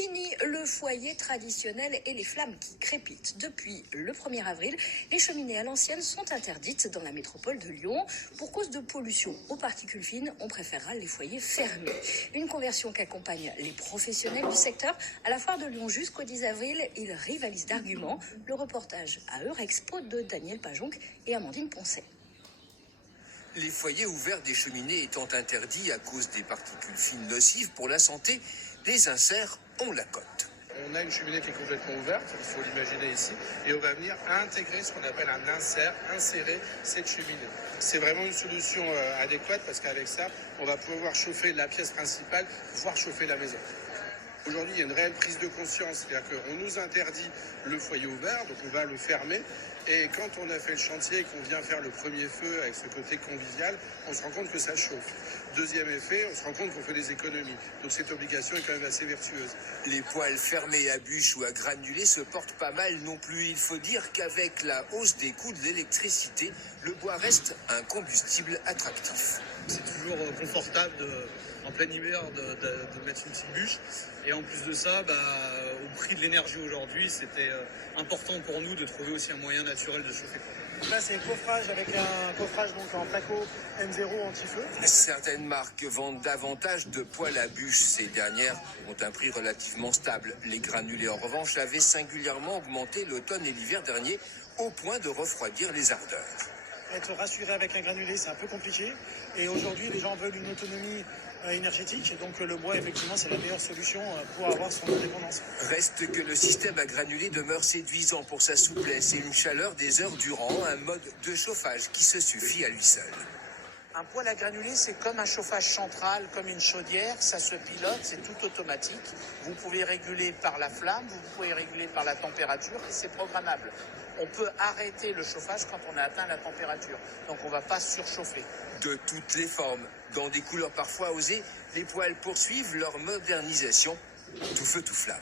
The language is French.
Fini le foyer traditionnel et les flammes qui crépitent. Depuis le 1er avril, les cheminées à l'ancienne sont interdites dans la métropole de Lyon. Pour cause de pollution aux particules fines, on préférera les foyers fermés. Une conversion qu'accompagnent les professionnels du secteur. À la foire de Lyon jusqu'au 10 avril, ils rivalisent d'arguments. Le reportage à Eurexpo de Daniel Pajonc et Amandine Poncet. Les foyers ouverts des cheminées étant interdits à cause des particules fines nocives pour la santé, les inserts ont la cote. On a une cheminée qui est complètement ouverte, il faut l'imaginer ici, et on va venir intégrer ce qu'on appelle un insert, insérer cette cheminée. C'est vraiment une solution adéquate parce qu'avec ça, on va pouvoir chauffer la pièce principale, voire chauffer la maison. Aujourd'hui, il y a une réelle prise de conscience, c'est-à-dire qu'on nous interdit le foyer ouvert, donc on va le fermer. Et quand on a fait le chantier et qu'on vient faire le premier feu avec ce côté convivial, on se rend compte que ça chauffe. Deuxième effet, on se rend compte qu'on fait des économies. Donc cette obligation est quand même assez vertueuse. Les poêles fermées à bûches ou à granulés se portent pas mal non plus. Il faut dire qu'avec la hausse des coûts de l'électricité, le bois reste un combustible attractif. C'est toujours confortable en plein hiver de mettre une petite bûche. Et en plus de ça, au prix de l'énergie aujourd'hui, c'était important pour nous de trouver aussi un moyen naturel de chauffer. Là, c'est le coffrage avec un coffrage donc en placo M0 anti-feu. Certaines marques vendent davantage de poêles à bûches. Ces dernières ont un prix relativement stable. Les granulés, en revanche, avaient singulièrement augmenté l'automne et l'hiver dernier au point de refroidir les ardeurs. Être rassuré avec un granulé, c'est un peu compliqué. Et aujourd'hui, les gens veulent une autonomie énergétique. Donc le bois, effectivement, c'est la meilleure solution pour avoir son indépendance. Reste que le système à granulés demeure séduisant pour sa souplesse et une chaleur des heures durant, un mode de chauffage qui se suffit à lui seul. Un poêle à granulés, c'est comme un chauffage central, comme une chaudière, ça se pilote, c'est tout automatique. Vous pouvez réguler par la flamme, vous pouvez réguler par la température et c'est programmable. On peut arrêter le chauffage quand on a atteint la température, donc on ne va pas surchauffer. De toutes les formes, dans des couleurs parfois osées, les poêles poursuivent leur modernisation, tout feu tout flamme.